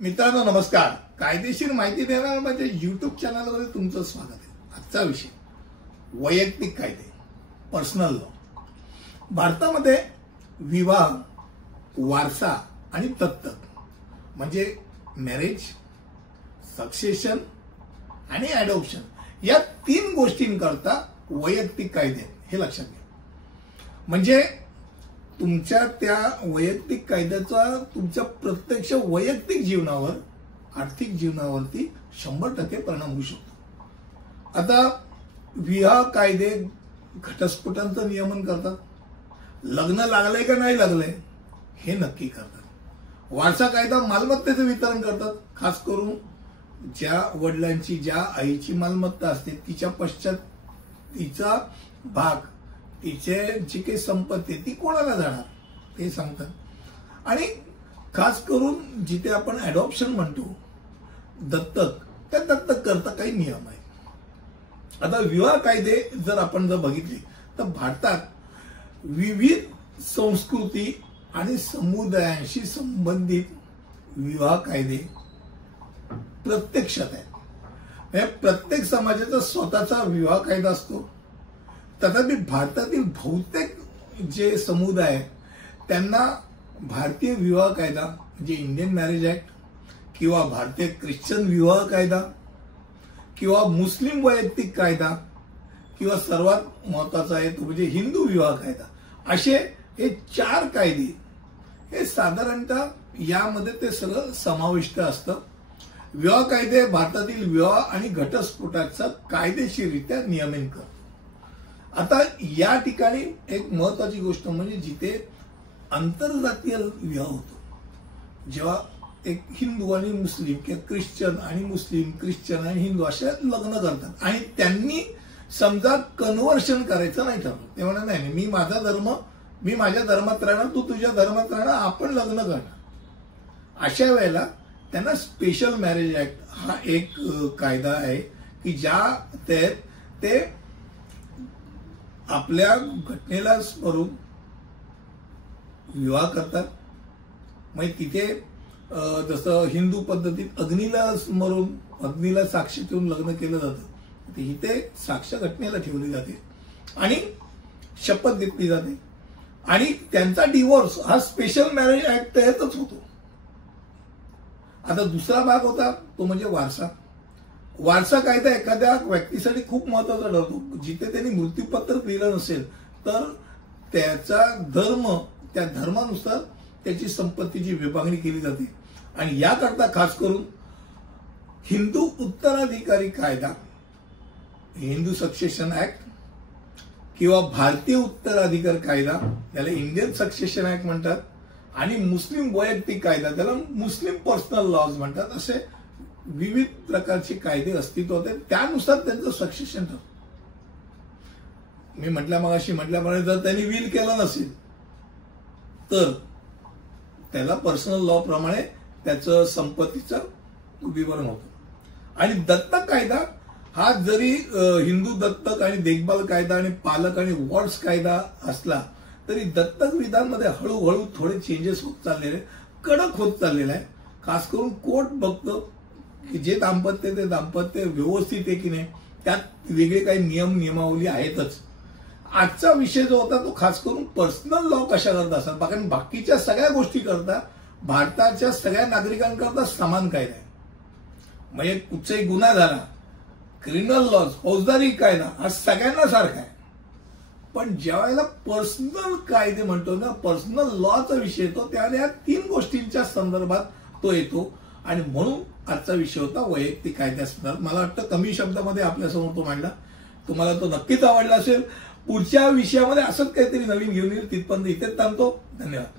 मित्रांनो नमस्कार. कायदेशीर माहिती देणार म्हणजे YouTube चॅनलवर तुमचं स्वागत आहे. आजचा विषय वैयक्तिक कायदे, पर्सनल लॉ. भारतामध्ये विवाह, वारसा आणि दत्तक म्हणजे मॅरेज, सक्सेशन आणि अडॉप्शन या तीन गोष्टींकरता वैयक्तिक कायदे हे लक्षात घ्या. म्हणजे तुमच्या त्या वैयक्तिक कायद्याचा तुमच्या प्रत्यक्ष वैयक्तिक जीवनावर, आर्थिक जीवनावरती 100% परिणाम होऊ शकतो. आता विवाह कायदे घटस्फोटांचं नियमन करतात, लग्न लागलंय का नाही लागलंय हे नक्की करतात. वारसा कायदा मालमत्तेचं वितरण करतात, खास करून ज्या वडिलांची, ज्या आईची मालमत्ता असते तिच्या पश्चात तिचा भाग, तिचे जी काही संपत्ती ती कोणाला जाणार ते सांगतात. आणि खास करून जिथे आपण अडॉप्शन म्हणतो, दत्तक, त्या दत्तक करता काही नियम आहेत. आता विवाह कायदे जर आपण बघितले तर भारतात विविध संस्कृती आणि समुदायांशी संबंधित विवाह कायदे प्रत्यक्षात आहेत. प्रत्येक समाजाचा स्वतःचा विवाह कायदा असतो. तथापि भारतातील बहुतेक जे समुदाय त्यांना भारतीय विवाह कायदा म्हणजे इंडियन मॅरेज ऍक्ट किंवा भारतीय ख्रिश्चन विवाह कायदा किंवा मुस्लिम वैयक्तिक कायदा किंवा सर्वात महत्वाचा आहे तो म्हणजे हिंदू विवाह कायदा, असे हे 4 कायदे हे साधारणतः यामध्ये ते सगळं समाविष्ट असतं. विवाह कायदे भारतातील विवाह आणि घटस्फोटाचं कायदेशीररित्या नियमन करतात. आता या ठिकाणी एक महत्वाची गोष्ट म्हणजे जिथे आंतरजातीय विवाह होतो, जेव्हा एक हिंदू आणि मुस्लिम किंवा ख्रिश्चन आणि मुस्लिम, ख्रिश्चन आणि हिंदू असे लग्न करतात आणि त्यांनी समजा कन्व्हर्शन करायचं नाही ठरवलं, ते म्हणा नाही मी माझा धर्म, मी माझ्या धर्मात राहणार, तू तुझ्या धर्मात राहणार, आपण लग्न करणार. अशा वेळेला त्यांना स्पेशल मॅरेज ऍक्ट हा एक कायदा आहे की ज्या ते आपल्या घटनेला स्मरून विवाह करतात. म्हणजे तिथे जसं हिंदू पद्धतीत अग्नीला स्मरून, अग्नीला साक्षी ठेवून लग्न केलं जातं, इथे साक्ष घटनेला ठेवली जाते आणि शपथ घेतली जाते आणि त्यांचा डिवोर्स हा स्पेशल मॅरेज ऍक्ट तहतच होतो. आता दुसरा भाग होता तो म्हणजे वारसा. वारसा कायदा एखाद्या व्यक्तीसाठी खूप महत्वाचा ठरतो. जिथे त्यांनी मृत्यूपत्र दिलं नसेल तर त्याचा धर्म, त्या धर्मानुसार त्याची संपत्तीची विभागणी केली जाते. आणि याकरता खास करून हिंदू उत्तराधिकारी कायदा, हिंदू सक्सेशन ऍक्ट किंवा भारतीय उत्तराधिकार कायदा, त्याला इंडियन सक्सेशन ऍक्ट म्हणतात, आणि मुस्लिम वैयक्तिक कायदा, त्याला मुस्लिम पर्सनल लॉज म्हणतात, असे विविध प्रकारचे कायदे अस्तित्वात आहेत. त्यानुसार त्यांचं सक्सेशन ठरतं. मी म्हटल्याप्रमाणे जर त्यांनी विल केलं नसेल तर त्याला पर्सनल लॉ प्रमाणे त्याचं संपत्तीचं विवरण होतं. आणि दत्तक कायदा हा जरी हिंदू दत्तक आणि देखभाल कायदा आणि पालक आणि वॉर्ड्स कायदा असला तरी दत्तक विधानमध्ये हळूहळू थोडे चेंजेस होत चाललेले, कडक होत चाललेला आहे. खास करून कोर्ट बघतो की जे दाम्पत्य ते दाम्पत्य व्यवस्थित आहे की नाही, त्यात वेगळे काही नियमावली आहेतच. आजचा विषय जो होता तो खास करून पर्सनल लॉ कशा करता असतात, कारण बाकीच्या सगळ्या गोष्टी करता भारताच्या सगळ्या नागरिकांकरता समान कायदा आहे. म्हणजे कुठचाही गुन्हा झाला, क्रिमिनल लॉ, फौजदारी कायदा हा सगळ्यांना सारखा आहे. पण ज्यावेळेला पर्सनल कायदे म्हणतो ना, पर्सनल लॉचा विषय येतो, त्यावेळेला या 3 गोष्टींच्या संदर्भात तो येतो. आणि म्हणून आजचा विषय होता वैयक्तिक कायद्यासंदर्भात. मला वाटतं कमी शब्दामध्ये आपल्यासमोर तो मांडला. तुम्हाला तो नक्कीच आवडला असेल. पुढच्या विषयामध्ये असंच काहीतरी नवीन घेऊन येईल. तिथपर्यंत इथेच थांबतो. धन्यवाद.